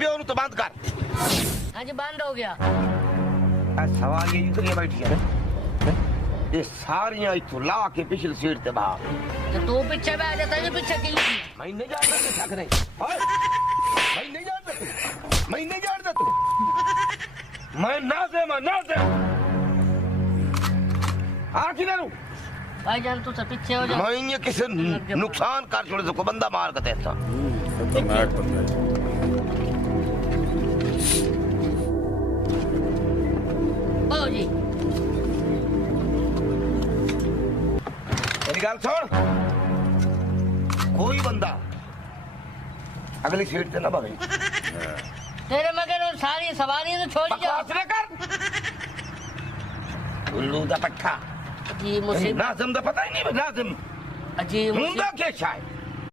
पियो तो बंद कर। हाँ जी बंद हो गया। सवाल ये इतनी बैठी है ये सारियां इथों ला के पिछली सीट ते बाहर। तो तू पीछे बैठ जाता है पीछे की मैं नहीं जानता कि थक नहीं मैं नहीं जानता मैं नहीं जानता तू मैं नाज़िम आखिर ना भाईजान तू सब पीछे हो जा। मैं ये किसी नुकसान कर छोड़े तो को बंदा मार के देता। ओ जी मेरी गल सुन कोई बंदा अगली सीट से ना भागे। तेरे मगर सारी सवारी तो छोड़ जा। बकवास ना कर उल्लू दा पट्ठा जी मुसीबत नाज़िम दा पता ही नहीं नाज़िम जी हुंदा क्या शायद